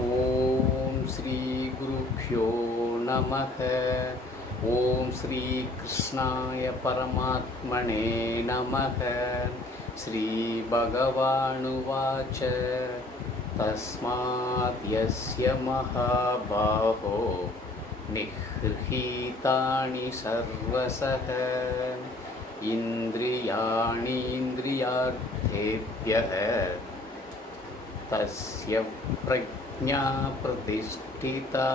ओम श्री गुरुभ्यो नमः। ओम श्री कृष्णाय परमात्मने नमः। श्री भगवानुवाच तस्मात् यस्य महाबाहो निगृहीतानि सर्वशः इन्द्रियाणि इन्द्रियार्थेभ्यः तस्य प्रज्ञा प्रतिष्ठिता।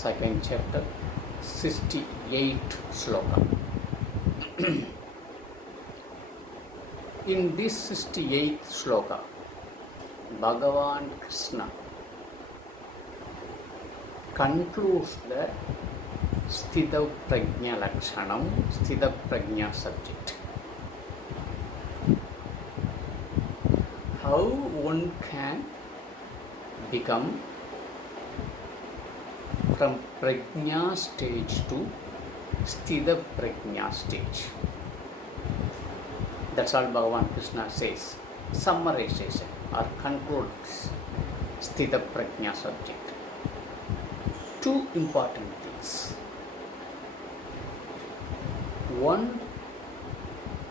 Second chapter, 68th sloka. In this 68th sloka, Bhagavan Krishna concludes the Sthita Prajna Lakshanam, Sthita Prajna subject. How one can become from Prajna stage to Sthita Prajna stage. That's all Bhagavan Krishna says. Summarization or concludes Sthita Prajna subject. Two important things. One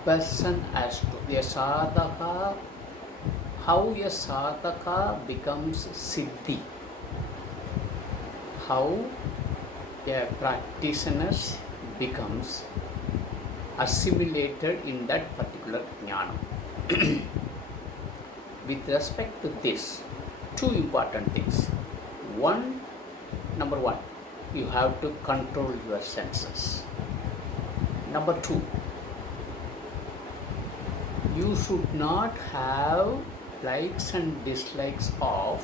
person has to, a sadhaka, how a sadhaka becomes siddhi, how a practitioner becomes assimilated in that particular jnana. With respect to this, two important things. Number one, you have to control your senses. Number two, you should not have likes and dislikes of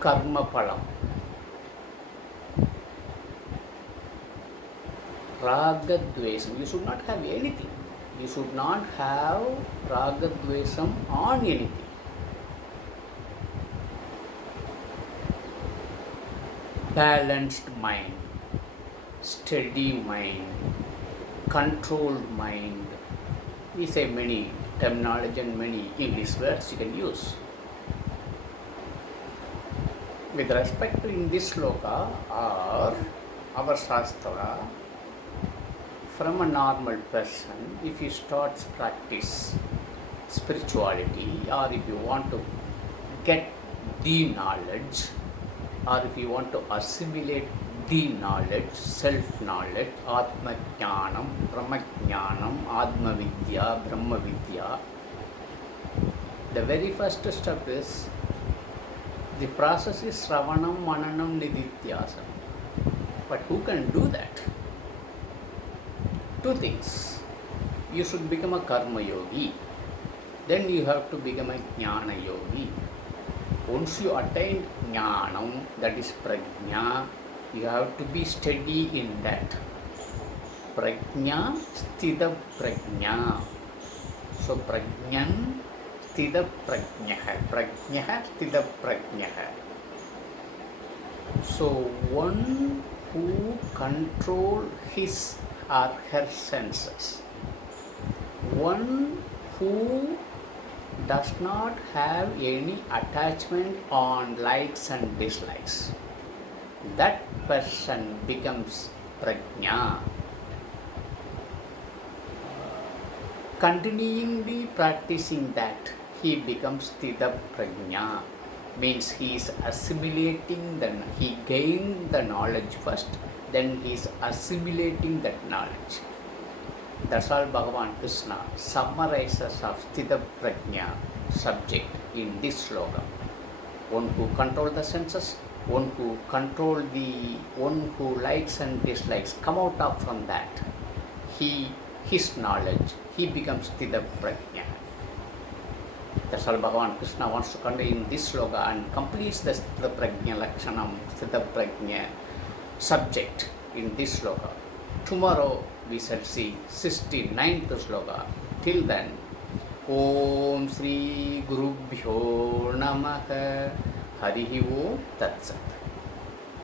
karma phalam. Raga dvesam, you should not have anything. You should not have raga dvesam on anything. Balanced mind, steady mind, controlled mind. We say many terminology and many English words you can use. With respect to in this sloka or our Shastra, from a normal person, if he starts practice spirituality, or if you want to get the knowledge, or if you want to assimilate the knowledge, self-knowledge, Atma-jnanam, Brahma-jnanam, Atma-vidya, Brahma-vidya, the very first step is, the process is Sravanam, Mananam, Nididhyasam. But who can do that? Two things. You should become a karma yogi. Then you have to become a jnana yogi. Once you attain jnanam, that is prajna, you have to be steady in that. Prajna, sthita prajna. So prajnan, sthita prajnaha. Prajnaha, sthita prajnaha. So one who control his or her senses, one who does not have any attachment on likes and dislikes, that person becomes prajna. Continually practicing that, he becomes sthita prajna. Means he is assimilating he gained the knowledge first, then he is assimilating that knowledge. That's all Bhagavan Krishna summarizes of Sthita Prajna subject in this sloka. One who control the senses, one who likes and dislikes, come out of from that. His knowledge, he becomes Sthita Prajna. That's all Bhagavan Krishna wants to convey in this sloka and completes the Sthita Prajna Lakshanam, Sthita Prajna subject in this sloka. Tomorrow we shall see 69th sloka. Till then, Om Shri Gurubhyo Namaha. Harihi Om Tat Sat.